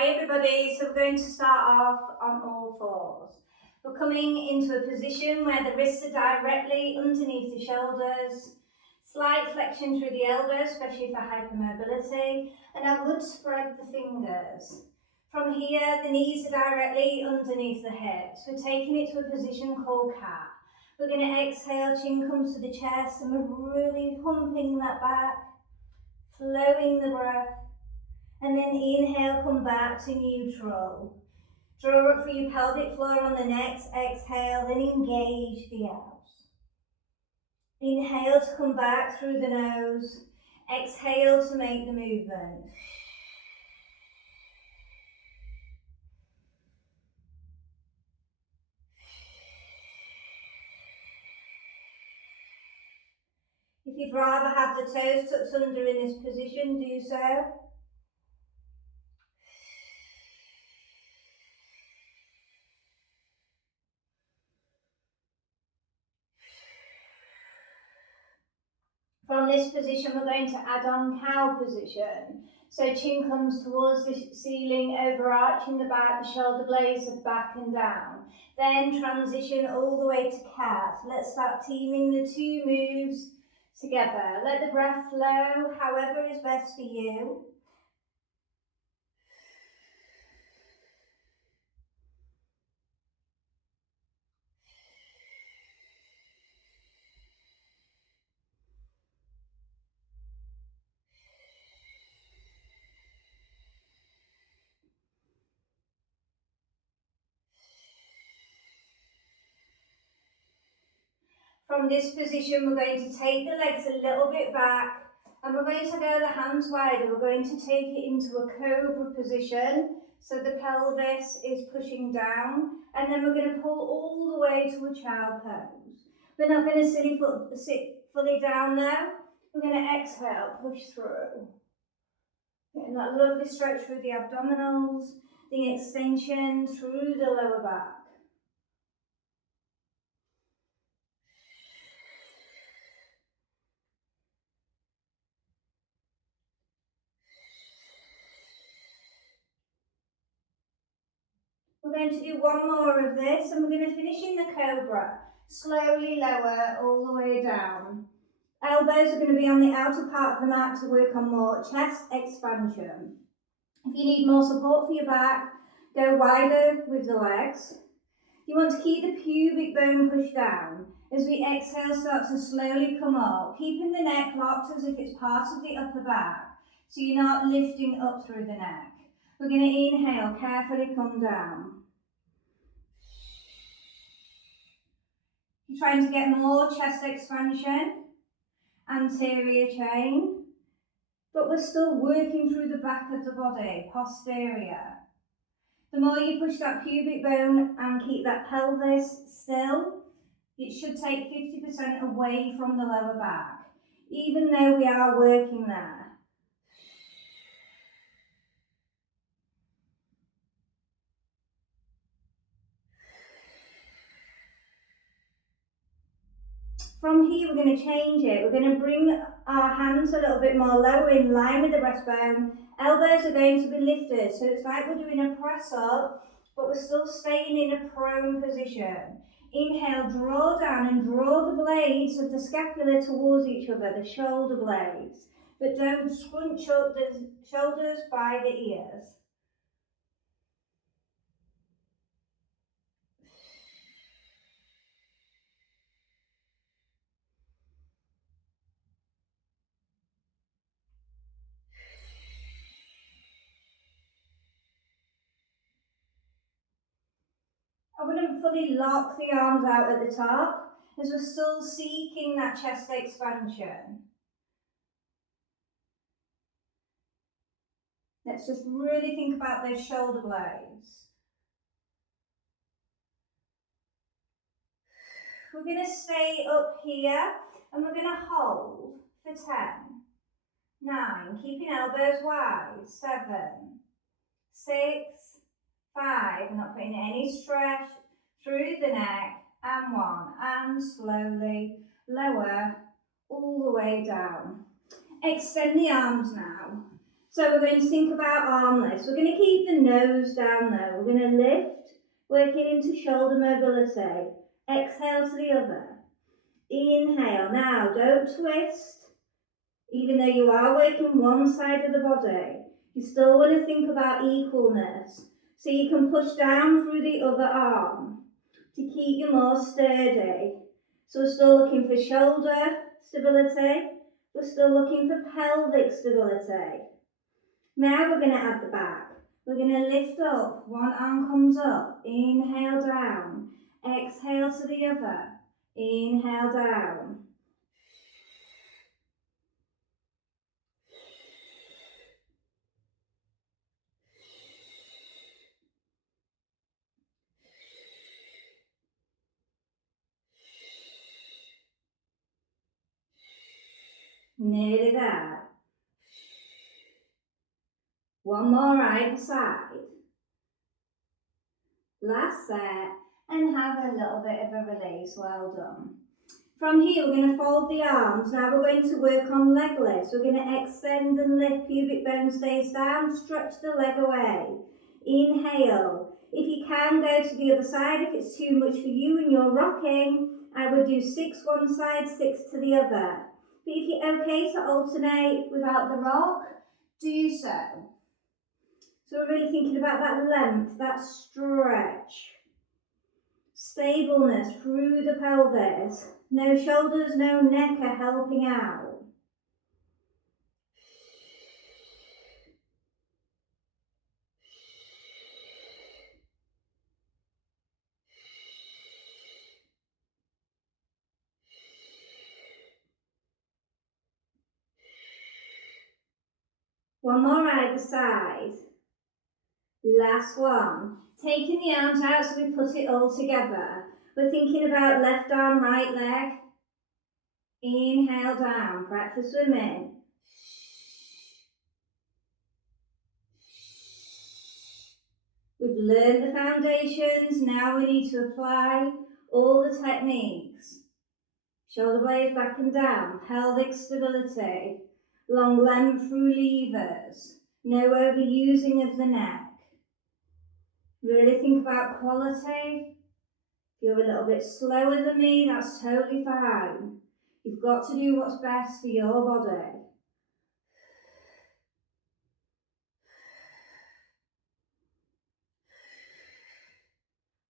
Hi everybody, so we're going to start off on all fours. We're coming into a position where the wrists are directly underneath the shoulders, slight flexion through the elbows, especially for hypermobility, and I would spread the fingers. From here, the knees are directly underneath the hips. We're taking it to a position called cat. We're going to exhale, chin comes to the chest, and we're really humping that back, flowing the breath. And then inhale, come back to neutral. Draw up for your pelvic floor on the next exhale, then engage the abs. Inhale to come back through the nose. Exhale to make the movement. If you'd rather have the toes tucked under in this position, do so. From this position, we're going to add on cow position. So chin comes towards the ceiling, overarching the back, the shoulder blades are back and down. Then transition all the way to cat. Let's start teaming the two moves together. Let the breath flow, however is best for you. From this position, we're going to take the legs a little bit back and we're going to go the hands wide. We're going to take it into a cobra position. So the pelvis is pushing down and then we're going to pull all the way to a child pose. We're not going to sit fully down there. We're going to exhale, push through. Getting that lovely stretch through the abdominals, the extension through the lower back. We're going to do one more of this and we're going to finish in the cobra. Slowly lower all the way down. Elbows are going to be on the outer part of the mat to work on more chest expansion. If you need more support for your back, go wider with the legs. You want to keep the pubic bone pushed down. As we exhale, start to slowly come up, keeping the neck locked as if it's part of the upper back, so you're not lifting up through the neck. We're going to inhale, carefully come down. You're trying to get more chest expansion, anterior chain, but we're still working through the back of the body, posterior. The more you push that pubic bone and keep that pelvis still, it should take 50% away from the lower back, even though we are working there. From here, we're going to change it. We're going to bring our hands a little bit more lower in line with the breastbone. Elbows are going to be lifted, so it's like we're doing a press up, but we're still staying in a prone position. Inhale, draw down and draw the blades of the scapula towards each other, the shoulder blades. But don't scrunch up the shoulders by the ears. I wouldn't fully lock the arms out at the top, as we're still seeking that chest expansion. Let's just really think about those shoulder blades. We're going to stay up here and we're going to hold for 10, 9, keeping elbows wide, 7, 6, 5, not putting any stretch through the neck, and 1, and slowly lower all the way down. Extend the arms now. So we're going to think about arm lifts. We're going to keep the nose down though. We're going to lift, working into shoulder mobility. Exhale to the other. Inhale. Now don't twist. Even though you are working one side of the body, you still want to think about equalness. So you can push down through the other arm to keep you more sturdy. So we're still looking for shoulder stability. We're still looking for pelvic stability. Now we're going to add the back. We're going to lift up. One arm comes up. Inhale down. Exhale to the other. Inhale down. Nearly there. One more either side. Last set, and have a little bit of a release. Well done. From here, we're going to fold the arms. Now we're going to work on leg lifts. We're going to extend and lift, pubic bone stays down, stretch the leg away. Inhale. If you can, go to the other side. If it's too much for you and you're rocking, I would do 6 one side, 6 to the other. But if you're okay to alternate without the rock, do so. So we're really thinking about that length, that stretch. Stableness through the pelvis. No shoulders, no neck are helping out. One more either side. Last one. Taking the arms out so we put it all together. We're thinking about left arm, right leg. Inhale down, practice with me. We've learned the foundations, now we need to apply all the techniques. Shoulder blades back and down, pelvic stability, long length through levers, no overusing of the neck. Really think about quality. If you're a little bit slower than me, that's totally fine. You've got to do what's best for your body.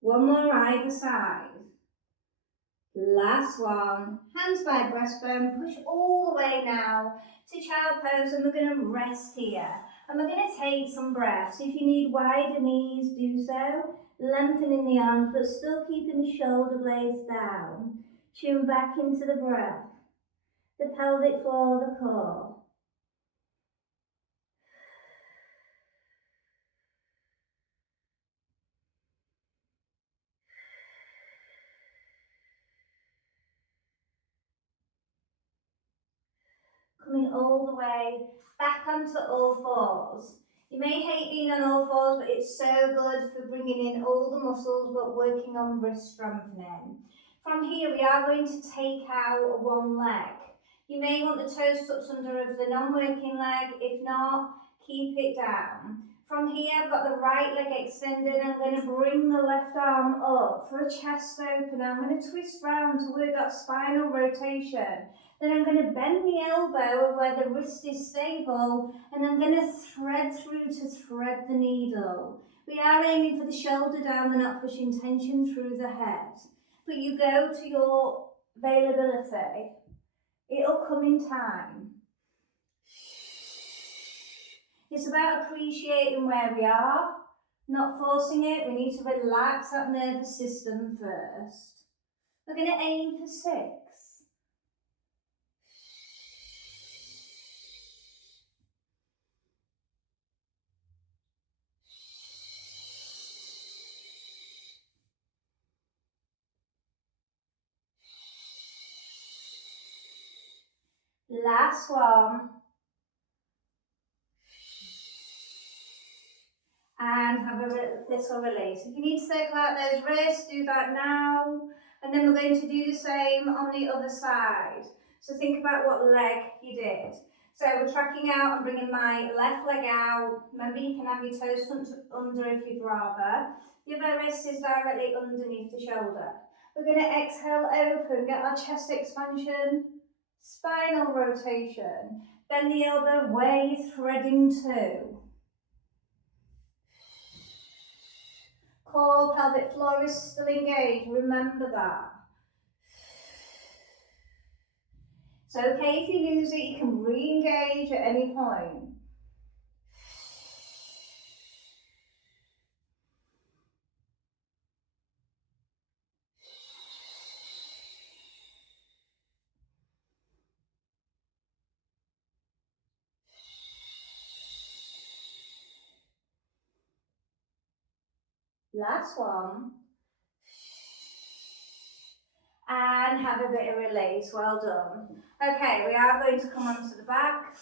One more either side. Last one. Hands by breastbone. Push all the way now to child pose, and we're going to rest here. And we're going to take some breaths. If you need wider knees, do so. Lengthening the arms, but still keeping the shoulder blades down. Chin back into the breath. The pelvic floor, the core. Coming all the way back onto all fours. You may hate being on all fours, but it's so good for bringing in all the muscles, but working on wrist strengthening. From here, we are going to take out one leg. You may want the toes tucked under of the non-working leg. If not, keep it down. From here, I've got the right leg extended. I'm going to bring the left arm up for a chest open. I'm going to twist round to work that spinal rotation. Then I'm going to bend the elbow where the wrist is stable, and I'm going to thread through to thread the needle. We are aiming for the shoulder down, we're not pushing tension through the head. But you go to your availability. It'll come in time. It's about appreciating where we are, not forcing it. We need to relax that nervous system first. We're going to aim for 6. Last one. And have a little release. If you need to circle out those wrists, do that now. And then we're going to do the same on the other side. So think about what leg you did. So we're tracking out and bringing my left leg out. Remember, you can have your toes tucked under if you'd rather. The other wrist is directly underneath the shoulder. We're going to exhale open, get our chest expansion, spinal rotation. Bend the elbow where you're threading to. Core, pelvic floor is still engaged, remember that. It's okay if you lose it, you can re-engage at any point. Last one. And have a bit of release, well done. Okay, we are going to come onto the back.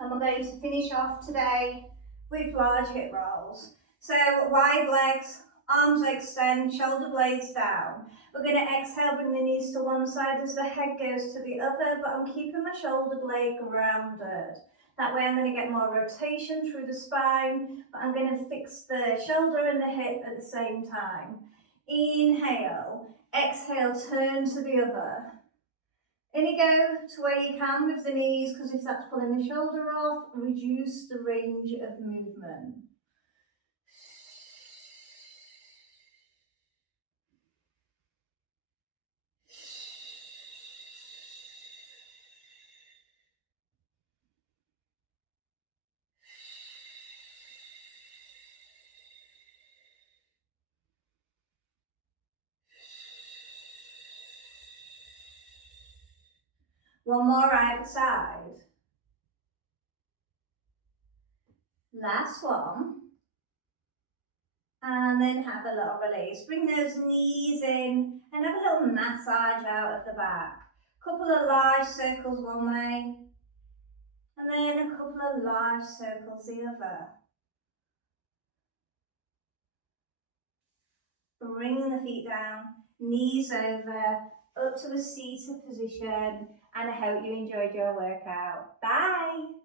And we're going to finish off today with large hip rolls. So wide legs, arms extend, shoulder blades down. We're going to exhale, bring the knees to one side as the head goes to the other, but I'm keeping my shoulder blade grounded. That way I'm going to get more rotation through the spine, but I'm going to fix the shoulder and the hip at the same time. Inhale, exhale, turn to the other. In you go to where you can with the knees, because if that's pulling the shoulder off, reduce the range of movement. One more either side. Last one. And then have a little release. Bring those knees in and have a little massage out of the back. Couple of large circles one way, and then a couple of large circles the other. Bring the feet down, knees over, up to a seated position, and I hope you enjoyed your workout. Bye!